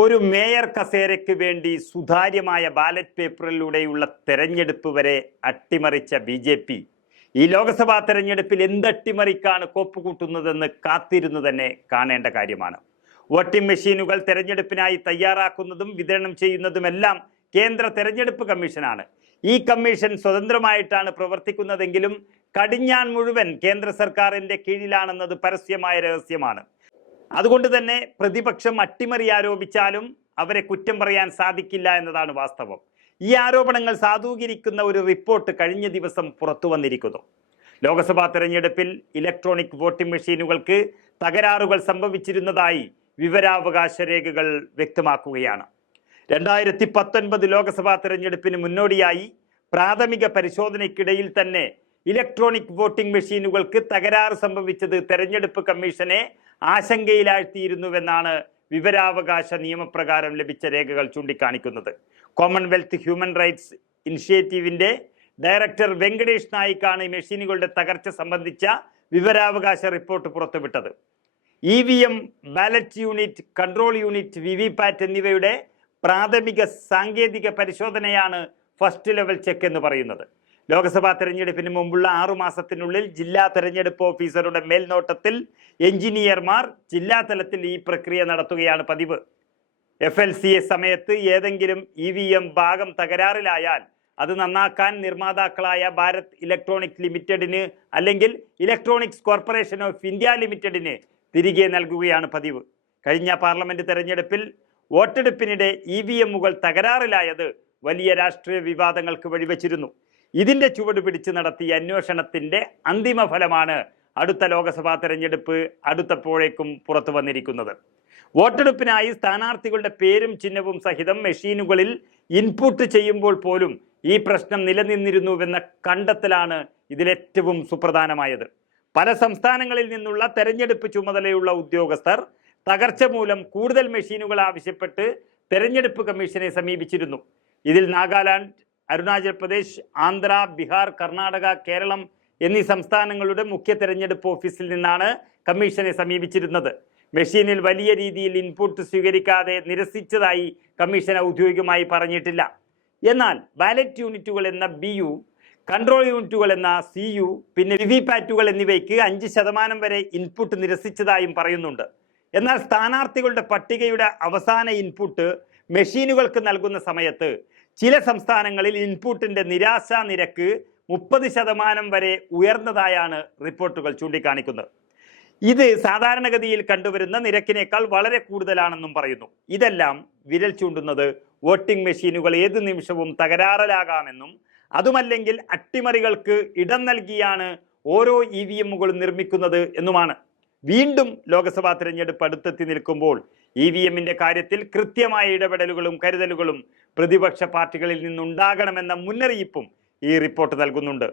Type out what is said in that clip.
ഒരു മേയർ കസേരയ്ക്ക് വേണ്ടി സുതാര്യമായ ബാലറ്റ് പേപ്പറിലൂടെയുള്ള തെരഞ്ഞെടുപ്പ് വരെ അട്ടിമറിച്ച ബി ജെ പി. ഈ ലോക്സഭാ തെരഞ്ഞെടുപ്പിൽ എന്ത് അട്ടിമറിക്കാണ് കോപ്പുകൂട്ടുന്നതെന്ന് കാത്തിരുന്നു തന്നെ കാണേണ്ട കാര്യമാണ്. വോട്ടിംഗ് മെഷീനുകൾ തെരഞ്ഞെടുപ്പിനായി തയ്യാറാക്കുന്നതും വിതരണം ചെയ്യുന്നതുമെല്ലാം കേന്ദ്ര തെരഞ്ഞെടുപ്പ് കമ്മീഷനാണ്. ഈ കമ്മീഷൻ സ്വതന്ത്രമായിട്ടാണ് പ്രവർത്തിക്കുന്നതെങ്കിലും കടിഞ്ഞാൻ മുഴുവൻ കേന്ദ്ര സർക്കാരിന്റെ കീഴിലാണെന്നത് പരസ്യമായ രഹസ്യമാണ്. അതുകൊണ്ട് തന്നെ പ്രതിപക്ഷം അട്ടിമറി ആരോപിച്ചാലും അവരെ കുറ്റം പറയാൻ സാധിക്കില്ല എന്നതാണ് വാസ്തവം. ഈ ആരോപണങ്ങൾ സാധൂകരിക്കുന്ന ഒരു റിപ്പോർട്ട് കഴിഞ്ഞ ദിവസം പുറത്തു വന്നിരിക്കുന്നു. ലോക്സഭാ തെരഞ്ഞെടുപ്പിൽ ഇലക്ട്രോണിക് വോട്ടിംഗ് മെഷീനുകൾക്ക് തകരാറുകൾ സംഭവിച്ചിരുന്നതായി വിവരാവകാശ രേഖകൾ വ്യക്തമാക്കുകയാണ്. രണ്ടായിരത്തി പത്തൊൻപത് ലോക്സഭാ തെരഞ്ഞെടുപ്പിന് മുന്നോടിയായി പ്രാഥമിക പരിശോധനയ്ക്കിടയിൽ തന്നെ ഇലക്ട്രോണിക് വോട്ടിംഗ് മെഷീനുകൾക്ക് തകരാറ് സംഭവിച്ചത് തെരഞ്ഞെടുപ്പ് കമ്മീഷനെ ആശങ്കയിലാഴ്ത്തിയിരുന്നുവെന്നാണ് വിവരാവകാശ നിയമപ്രകാരം ലഭിച്ച രേഖകൾ ചൂണ്ടിക്കാണിക്കുന്നത്. കോമൺവെൽത്ത് ഹ്യൂമൻ റൈറ്റ്സ് ഇനിഷ്യേറ്റീവിന്റെ ഡയറക്ടർ വെങ്കടേഷ് നായിക്കാണ് മെഷീനുകളുടെ തകർച്ച സംബന്ധിച്ച വിവരാവകാശ റിപ്പോർട്ട് പുറത്തുവിട്ടത്. E V M ballot unit control unit V V PAT എന്നിവയുടെ പ്രാഥമിക സാങ്കേതിക പരിശോധനയാണ് ഫസ്റ്റ് ലെവൽ ചെക്ക് എന്ന് പറയുന്നത്. ലോക്സഭാ തെരഞ്ഞെടുപ്പിന് മുമ്പുള്ള ആറു മാസത്തിനുള്ളിൽ ജില്ലാ തെരഞ്ഞെടുപ്പ് ഓഫീസറുടെ മേൽനോട്ടത്തിൽ എഞ്ചിനീയർമാർ ജില്ലാ തലത്തിൽ ഈ പ്രക്രിയ നടത്തുകയാണ് പതിവ്. എഫ് എൽ സി സമയത്ത് ഏതെങ്കിലും ഇ വി എം ഭാഗം തകരാറിലായാൽ അത് നന്നാക്കാൻ നിർമ്മാതാക്കളായ ഭാരത് ഇലക്ട്രോണിക്സ് ലിമിറ്റഡിന് അല്ലെങ്കിൽ ഇലക്ട്രോണിക്സ് കോർപ്പറേഷൻ ഓഫ് ഇന്ത്യ ലിമിറ്റഡിന് തിരികെ നൽകുകയാണ് പതിവ്. കഴിഞ്ഞ പാർലമെന്റ് തെരഞ്ഞെടുപ്പിൽ വോട്ടെടുപ്പിനിടെ ഇ വി എമ്മുകൾ തകരാറിലായത് വലിയ രാഷ്ട്രീയ വിവാദങ്ങൾക്ക് വഴിവെച്ചിരുന്നു. ഇതിന്റെ ചുവട് പിടിച്ച് നടത്തിയ അന്വേഷണത്തിന്റെ അന്തിമ ഫലമാണ് അടുത്ത ലോക്സഭാ തെരഞ്ഞെടുപ്പ് അടുത്തപ്പോഴേക്കും പുറത്തു വന്നിരിക്കുന്നത്. വോട്ടെടുപ്പിനായി സ്ഥാനാർത്ഥികളുടെ പേരും ചിഹ്നവും സഹിതം മെഷീനുകളിൽ ഇൻപുട്ട് ചെയ്യുമ്പോൾ പോലും ഈ പ്രശ്നം നിലനിന്നിരുന്നുവെന്ന കണ്ടെത്തലാണ് ഇതിലേറ്റവും സുപ്രധാനമായത്. പല സംസ്ഥാനങ്ങളിൽ നിന്നുള്ള തെരഞ്ഞെടുപ്പ് ചുമതലയുള്ള ഉദ്യോഗസ്ഥർ തകർച്ച മൂലം കൂടുതൽ മെഷീനുകൾ ആവശ്യപ്പെട്ട് തെരഞ്ഞെടുപ്പ് കമ്മീഷനെ സമീപിച്ചിരുന്നു. ഇതിൽ നാഗാലാൻഡ് അരുണാചൽ പ്രദേശ് ആന്ധ്ര ബീഹാർ കർണാടക കേരളം എന്നീ സംസ്ഥാനങ്ങളുടെ മുഖ്യ തെരഞ്ഞെടുപ്പ് ഓഫീസിൽ നിന്നാണ് കമ്മീഷനെ സമീപിച്ചിരുന്നത്. മെഷീനിൽ വലിയ രീതിയിൽ ഇൻപുട്ട് സ്വീകരിക്കാതെ നിരസിച്ചതായി കമ്മീഷൻ ഔദ്യോഗികമായി പറഞ്ഞിട്ടില്ല. എന്നാൽ ബാലറ്റ് യൂണിറ്റുകൾ എന്ന ബി യു കൺട്രോൾ യൂണിറ്റുകൾ എന്ന സി യു പിന്നെ വിവി പാറ്റുകൾ എന്നിവയ്ക്ക് അഞ്ച് ശതമാനം വരെ ഇൻപുട്ട് നിരസിച്ചതായും പറയുന്നുണ്ട്. എന്നാൽ സ്ഥാനാർത്ഥികളുടെ പട്ടികയുടെ അവസാന ഇൻപുട്ട് മെഷീനുകൾക്ക് നൽകുന്ന സമയത്ത് ചില സംസ്ഥാനങ്ങളിൽ ഇൻപുട്ടിന്റെ നിരാശാ നിരക്ക് മുപ്പത് ശതമാനം വരെ ഉയർന്നതായാണ് റിപ്പോർട്ടുകൾ ചൂണ്ടിക്കാണിക്കുന്നത്. ഇത് സാധാരണഗതിയിൽ കണ്ടുവരുന്ന നിരക്കിനേക്കാൾ വളരെ കൂടുതലാണെന്നും പറയുന്നു. ഇതെല്ലാം വിരൽ ചൂണ്ടുന്നത് വോട്ടിംഗ് മെഷീനുകൾ ഏത് നിമിഷവും തകരാറിലാകാമെന്നും അതുമല്ലെങ്കിൽ അട്ടിമറികൾക്ക് ഇടം നൽകിയാണ് ഓരോ ഇ വി എമ്മുകളും നിർമ്മിക്കുന്നത് എന്നുമാണ്. വീണ്ടും ലോക്സഭാ തിരഞ്ഞെടുപ്പ് അടുത്തെത്തി നിൽക്കുമ്പോൾ ഇ വി എമ്മിന്റെ കാര്യത്തിൽ കൃത്യമായ ഇടപെടലുകളും കരുതലുകളും പ്രതിപക്ഷ പാർട്ടികളിൽ നിന്നുണ്ടാകണമെന്ന മുന്നറിയിപ്പും ഈ റിപ്പോർട്ട് നൽകുന്നുണ്ട്.